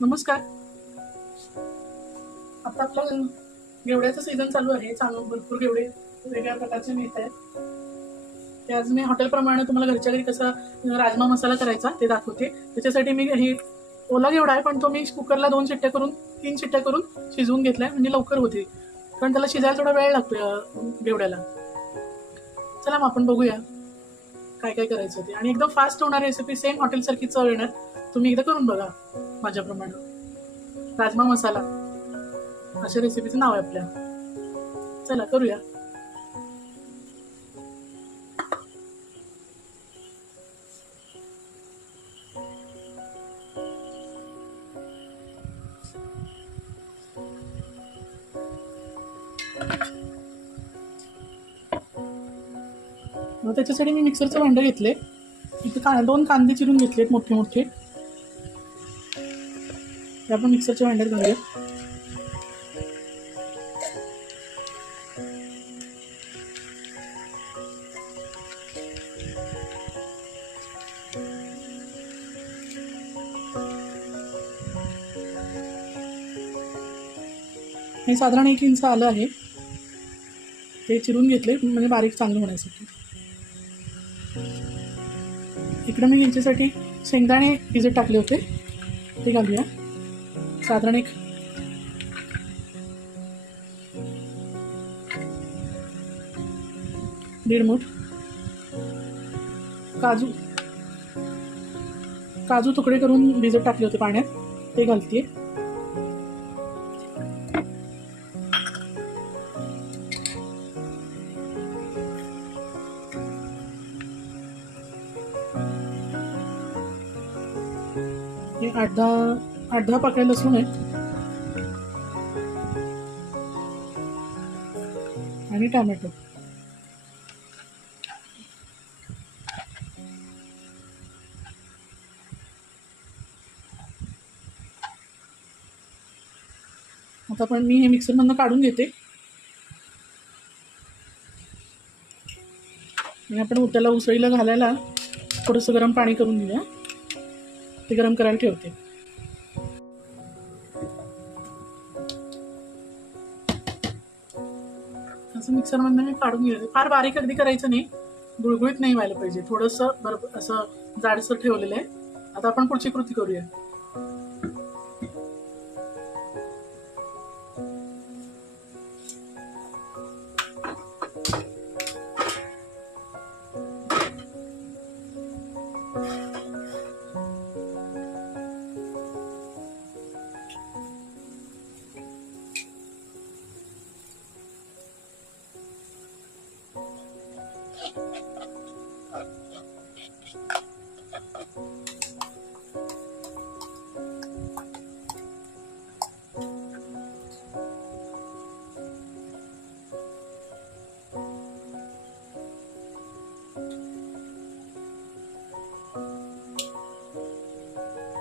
नमस्कार. आता आपलं घेवड्याचं सीझन चालू आहे. भरपूर घेवडे वेगवेगळ्या प्रकारचे मिळत आहेत. ते आज मी हॉटेलप्रमाणे तुम्हाला घरच्या घरी कसा राजमा मसाला करायचा ते दाखवते. त्याच्यासाठी मी हे ओला घेवडा आहे, पण तो मी कुकरला 3 शिट्ट्या करून शिजवून घेतलाय, म्हणजे लवकर होते. कारण त्याला शिजायला थोडा वेळ लागतो घेवड्याला. चला मग आपण बघूया काय काय करायचं ते, आणि एकदम फास्ट होणारी रेसिपी, सेम हॉटेलसारखी चव येणार. तुम्ही एकदा करून बघा माझ्याप्रमाणे. राजमा मसाला अशा रेसिपीचं नाव आहे आपल्या. चला करूया. त्याच्यासाठी मी मिक्सरचं भांडं घेतले. इथे 2 कांदे चिरून घेतलेत मोठे मोठे. ते आपण मिक्सरच्या भांड्यात घालूया. हे साधारण 1 इंच आलं आहे, ते चिरून घेतले म्हणजे बारीक चांगलं होण्यासाठी. इकडे मी यांच्यासाठी शेंगदाणे भिजत टाकले होते, ते घालूया. साधारण 1.5 मूठ. काजू तुकडे करून भिजत टाकले होते पाण्यात, ते घालते. हे 8-10 पाकळ्या लसूण आहे आणि टोमॅटो. आता पण मी हे मिक्सरमधनं काढून घेते आणि आपण त्याला उसळीला घालायला थोडंसं गरम पाणी करून घेऊया. ते गरम करायला ठेवते. असं मिक्सरमधनं मी काढून घ्यायचं. फार बारीक अगदी करायचं नाही, गुळगुळीत नाही व्हायला पाहिजे. थोडंसं बरोबर असं जाडसर ठेवलेलं आहे. आता आपण पुढची कृती करूया.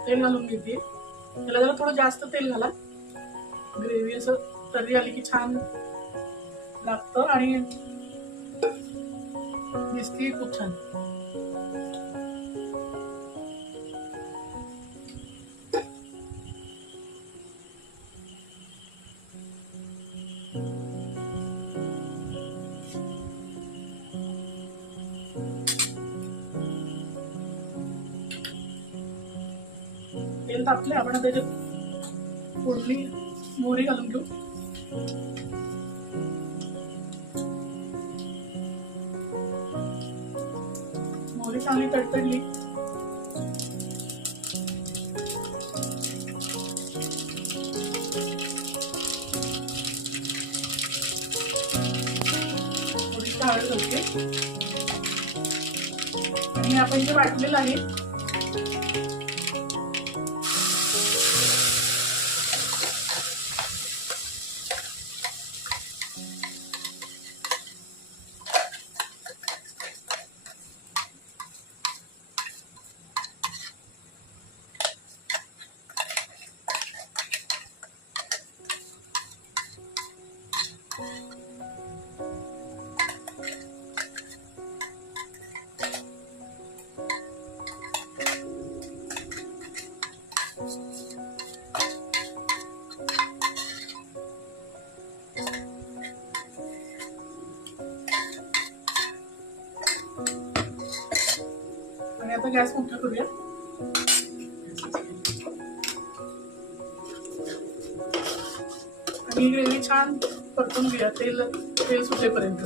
तेल घालून घेते. त्याला जरा थोडं जास्त तेल घाला. ग्रेव्ही असं तर्री आली की छान लागतं आणि दिसते खूप छान. तेल तापले, आपण त्याच्यात फोडणी मोहरी घालून घेऊ. मोहरी चांगली तडतडली थोडीशी हळद घालते आणि आपण जे वाटलेलं आहे आता गॅस मोठा करूया. आणि ग्रेव्ही छान परतून घेऊया, तेल सुटेपर्यंत.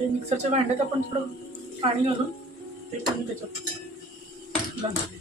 ते मिक्सरच्या भांड्यात आपण थोडं पाणी घालून ते पण त्याच्यात घालते.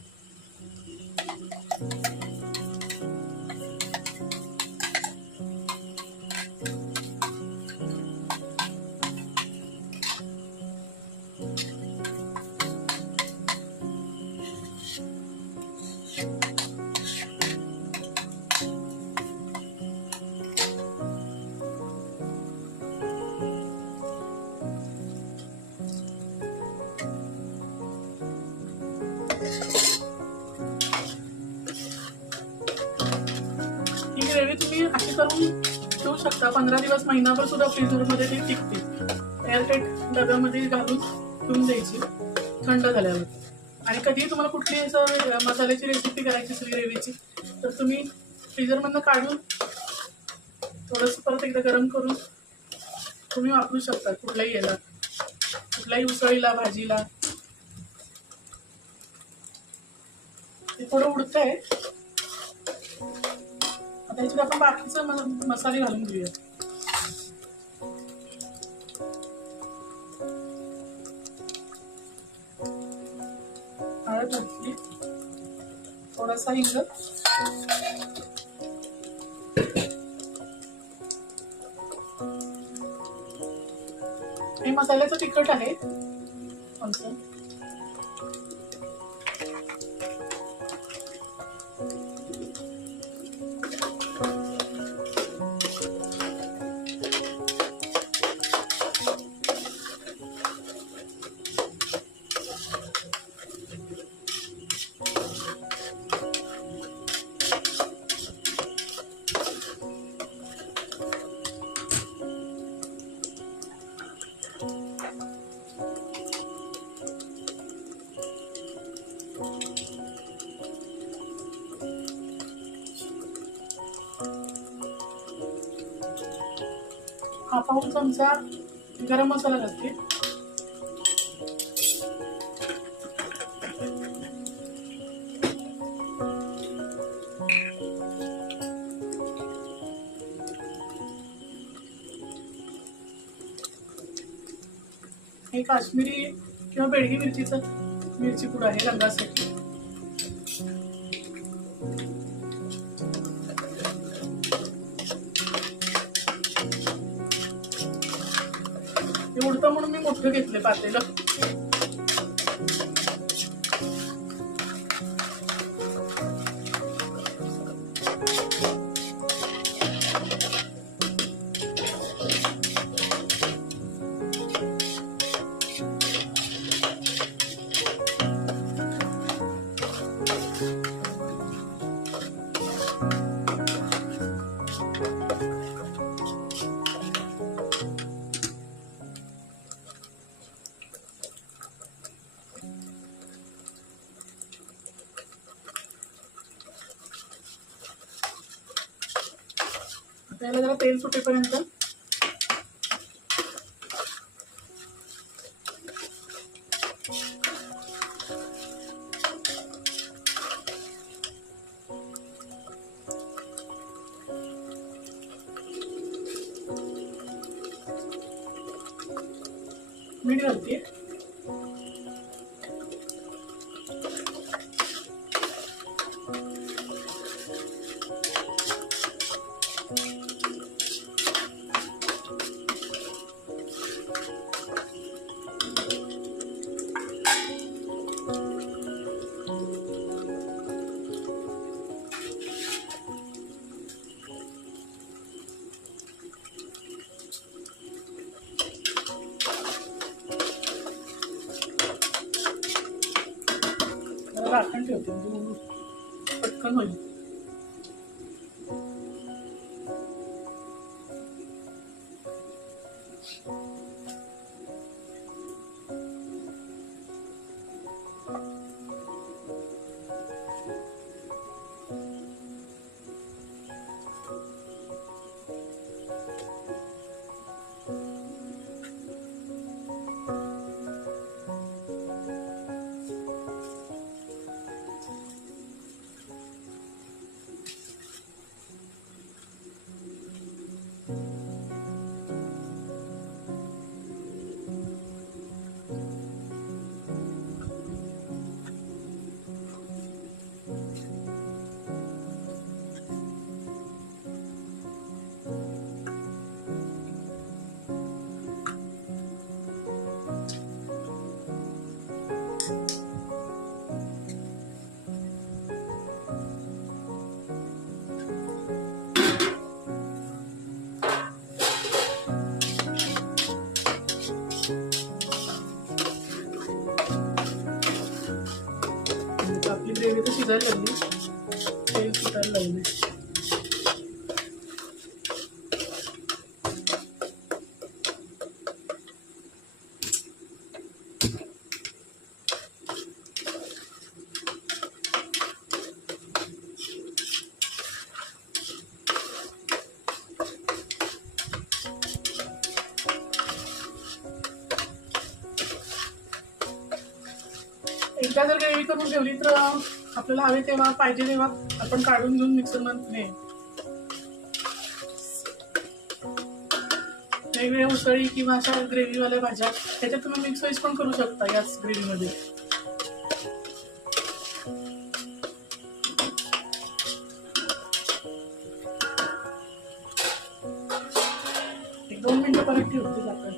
ही ग्रेव्ही तुम्ही अशी करून ठेवू शकता. 15 दिवस, महिनाभर सुद्धा फ्रीजरमध्ये ती टिकते. एअरटाईट डब्यामध्ये घालून ठेवून द्यायची थंड झाल्यावर. आणि कधीही तुम्हाला कुठली असं मसाल्याची रेसिपी करायची असेल ग्रेव्हीची, तर तुम्ही फ्रीजरमधनं काढून थोडंसं परत एकदा गरम करून तुम्ही वापरू शकता कुठल्याही याला, कुठल्याही उसळीला, भाजीला. ते थोडं उडतंय. आता याच्यात आपण बाकीचे मसाले घालून घेऊया. हळद घातली, थोडासा हिंग, हे मसाल्याचं तिखट आहे. हा पाऊण चमचा गरम मसाला घालते. हे काश्मीरी किंवा बेडगी मिरची पूड आहे रंगासाठी. उडतं म्हणून मी मोठं घेतले पातेलं. त्याला जरा तेल सुटेपर्यंत मीठ घालते. ठेवते म्हणजे पटकन होईल. आपली ग्रेव्ही तर शिजायला लागली, तेल सुटायला लागले. एकदा जर ग्रेव्ही करून ठेवली तर आपल्याला हवे तेव्हा पाहिजे तेव्हा आपण काढून घेऊन मिक्सरमध्ये वेगवेगळ्या उसळी किंवा अशा ग्रेव्हीवाल्या भाज्या त्याच्यात तुम्ही मिक्स वेज पण करू शकता याच ग्रेव्हीमध्ये. एक 2 मिनिटं परत ठेवते आपण.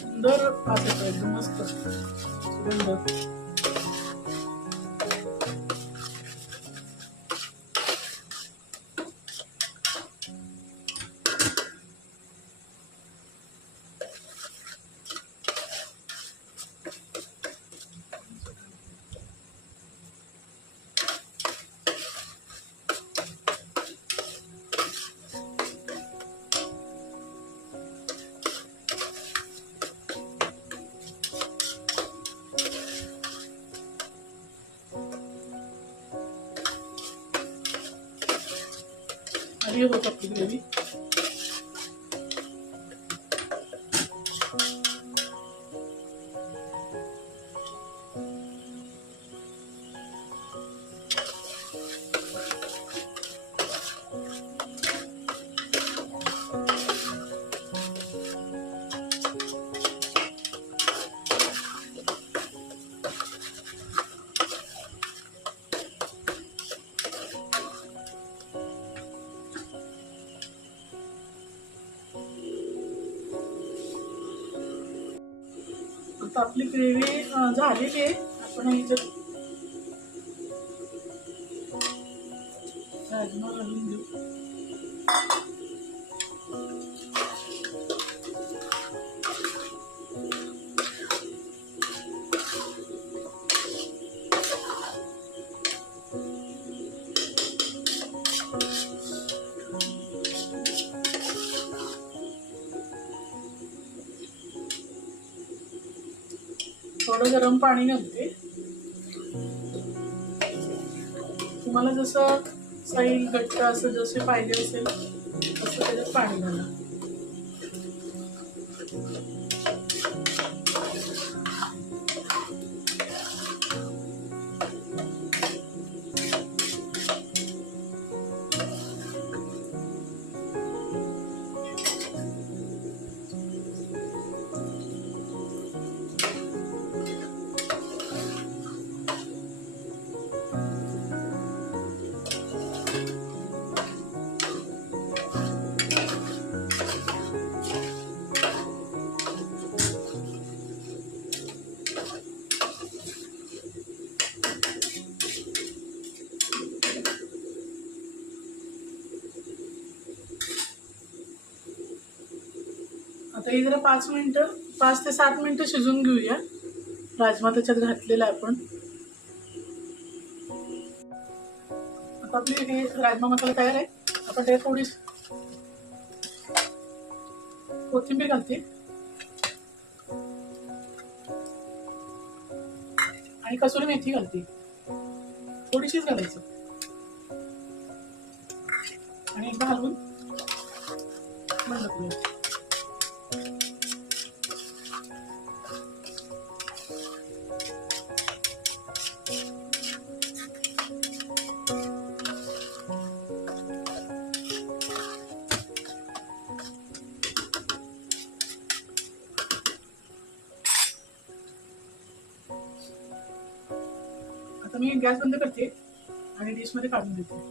सुंदर वास येतो, एकदम मस्त सुगंध. आणि होत आपली ग्रेव्ही. आता आपली ग्रेव्ही झालेली आहे. आपण ह्याच्यात राजमा घालून थोडं गरम पाणी घालते. तुम्हाला जसं सैल घट्ट असं जसे पाहिजे असेल तसं त्याच्यात पाणी घाला. आता ही जरा 5 ते 7 मिनिटं शिजून घेऊया. राजमा त्याच्यात घातलेला आहे आपण. आता आपली हे राजमा मसाला तयार आहे. आता ते थोडी कोथिंबीर घालते आणि कसुरी मेथी घालते. थोडीशीच घालायचं आणि एकदा हलवून बंद करूया. आता मी गॅस बंद करते आणि डिश मध्ये काढून देते.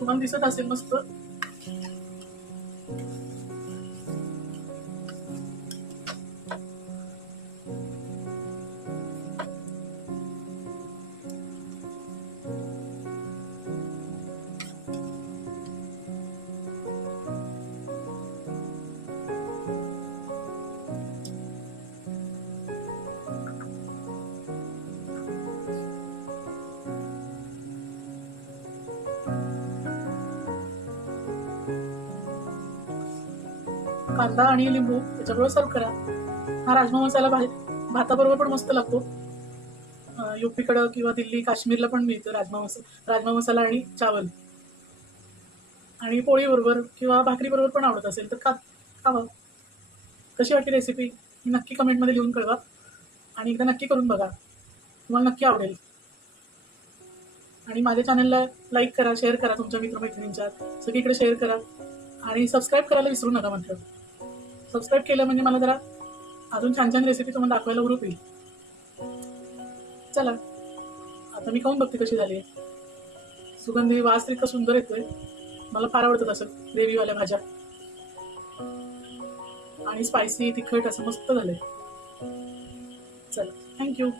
तुम्हाला दिसत असेल मस्त. कांदा आणि लिंबू त्याच्याबरोबर सर्व करा. हा राजमा मसाला भाताबरोबर पण मस्त लागतो. यूपीकडं किंवा दिल्ली काश्मीरला पण मिळतो राजमा मसाला आणि चावल. आणि पोळी बरोबर किंवा भाकरी बरोबर पण आवडत असेल तर खावा. कशी वाटली रेसिपी नक्की कमेंटमध्ये लिहून कळवा आणि एकदा नक्की करून बघा. तुम्हाला नक्की आवडेल. आणि माझ्या चॅनलला लाईक करा, शेअर करा तुमच्या मित्रमैत्रिणींच्यात सगळीकडे शेअर करा आणि सबस्क्राईब करायला विसरू नका. मात्र सबस्क्राईब केलं म्हणजे मला जरा अजून छान छान रेसिपी तुम्हाला दाखवायला हुरूप येईल. चला आता मी खाऊन बघते कशी झाली. सुगंधी वास इतका सुंदर येतोय. मला फार आवडतं असं ग्रेव्हीवाल्या भाज्या आणि स्पायसी तिखट असं मस्त झालंय. चला थँक्यू.